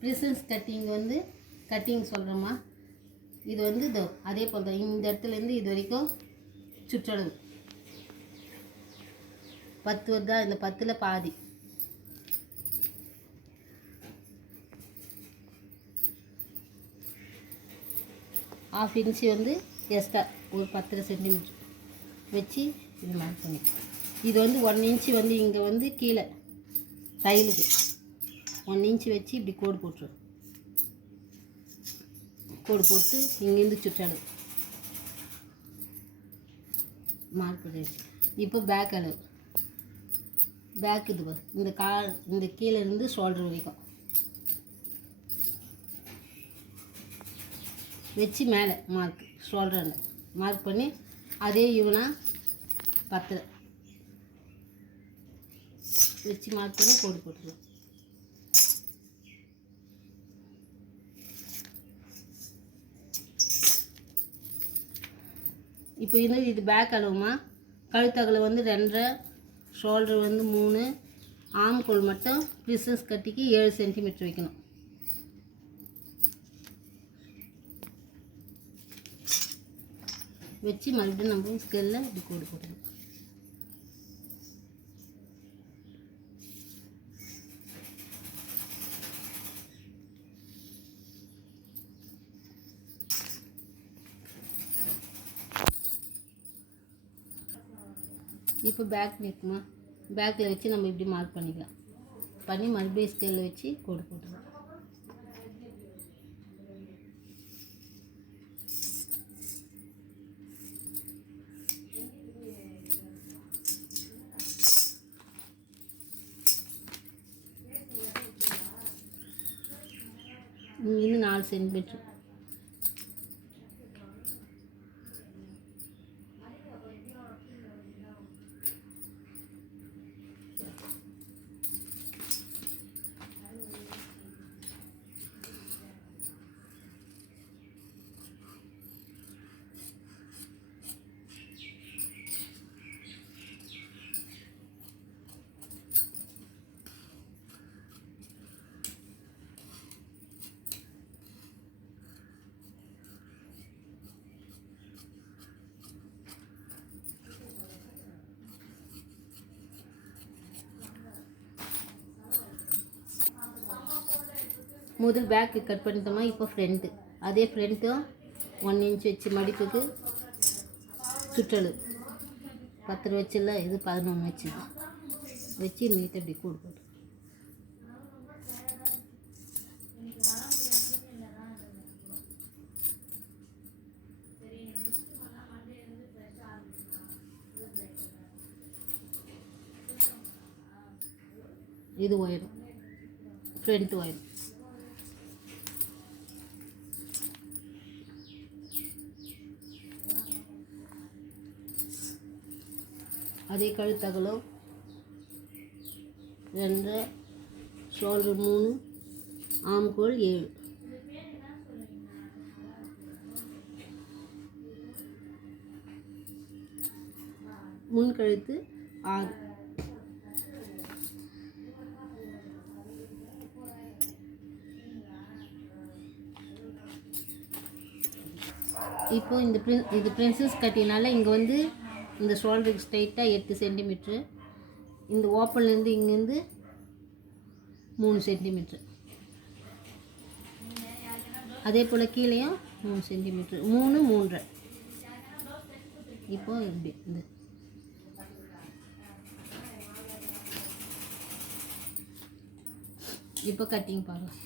Prisons cutting வந்து cutting சொல்கிறோமா, இது வந்து இதோ அதே போல் தான். இந்த இடத்துலேருந்து இது வரைக்கும் சுற்றளவு 10 வருதா, இந்த 10ல் பாதி. ½ இன்ச்சு வந்து எக்ஸ்ட்ரா ஒரு 10 சென்டிமீட்டர் வச்சு இது மார்க் பண்ணி, இது வந்து 1 இன்ச்சு வந்து இங்கே வந்து கீழே தையலுக்கு 1 இன்ச்சு வச்சு இப்படி கோடு போட்டுரும். கோடு போட்டு இங்கேருந்து சுற்றளவு மார்க் பண்ணிடுச்சு. இப்போ பேக் அளவு, பேக் இது இந்த இந்த கீழே இருந்து ஷோல்டர் வரைக்கும் வச்சு மேலே மார்க் ஷோல்டரில் மார்க் பண்ணி அதே ஈவனாக 10 வச்சு மார்க் பண்ணி கோடு போட்டுருவோம். இப்போ இது பேக் அளவுமா, கழுத்தகலை வந்து 2.5, ஷோல்டர் வந்து 3, ஆம்கோல் மட்டும் ப்ரிசன்ஸ் கட்டிக்கு 7 சென்டிமீட்டர் வைக்கணும். வச்சு மறுபடியும் நம்ம ஸ்கேலில் இப்படி கோடு போட்டுக்கணும். இப்போ பேக் நெக்குமா, பேக்கில் வச்சு நம்ம இப்படி மார்க் பண்ணிக்கலாம். பண்ணி மறுபடியும் ஸ்கேலில் வச்சு கோடு போட்டுக்கலாம். இன்னும் 4 சென்டிமீட்டர். முதல் பேக்கு கட் பண்ணிட்டோமா, இப்போ ஃப்ரண்ட்டு அதே ஃப்ரண்ட்டும் 1 இன்ச் வச்சு மடிப்புக்கு சுற்றளவு 10 வச்சுல, இது 11 வச்சு நீட்டாக இப்படி கூடு போட்டு இது ஒயரும் ஃப்ரண்ட் ஒயர். அதே கழுத்தகலம் 2, ஷோல்டர் 3, ஆம்கோல் 7. முன்கழுத்து 6. இப்போ இது பிரின்சஸ் கட்டினால இங்கே வந்து இந்த ஷோல்டருக்கு ஸ்ட்ரைட்டாக 8 சென்டிமீட்ரு, இந்த ஓப்பன்லேருந்து இங்கேருந்து 3 சென்டிமீட்ரு, அதே போல் கீழேயும் 3 சென்டிமீட்ரு, 3, 3.5. இப்போ இப்படி இந்த இப்போ கட்டிங் பார்க்கலாம்.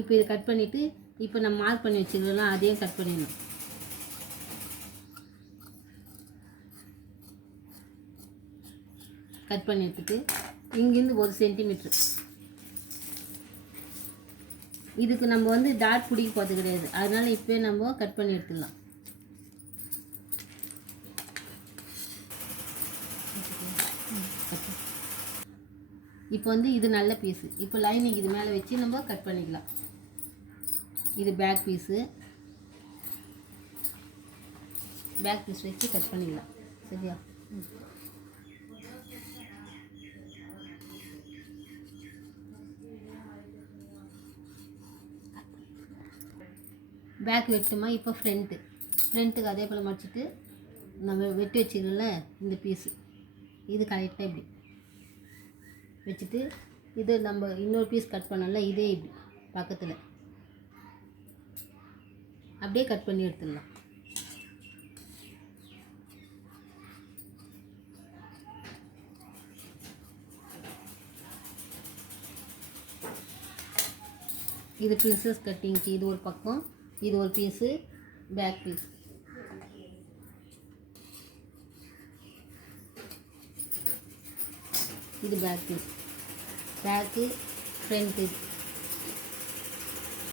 இப்போ இதை கட் பண்ணிவிட்டு இப்போ நம்ம மார்க் பண்ணி வச்சுக்கலாம், அதையும் கட் பண்ணிடணும். கட் பண்ணி எடுத்துட்டு இங்கேருந்து 1 சென்டிமீட்ரு, இதுக்கு நம்ம வந்து டாட் பிடிக்க போகிறது கிடையாது, அதனால் இப்போயே நம்ம கட் பண்ணி எடுத்துடலாம். இப்போ வந்து இது நல்ல பீஸு. இப்போ லைனிங் இது மேலே வச்சு நம்ம கட் பண்ணிக்கலாம். இது பேக் பீஸு. பேக் பீஸ் வச்சு கட் பண்ணிக்கலாம். சரியா? பேக் வெட்டுமா? இப்போ ஃப்ரண்ட்டுக்கு அதே போல் மடிச்சிட்டு நம்ம வெட்டி வச்சுக்கல இந்த பீஸு இது கரெக்டாக இப்படி வச்சுட்டு இது நம்ம இன்னொரு பீஸ் கட் பண்ணல இதே இப்படி பக்கத்தில் அப்படியே கட் பண்ணி எடுத்துடலாம். இது பிரின்சஸ் கட்டிங்க்கு இது ஒரு பக்கம், இது ஒரு பீஸு பேக் பீஸ். இது பேக் பீஸ், பேக்கு ஃப்ரண்ட்டு.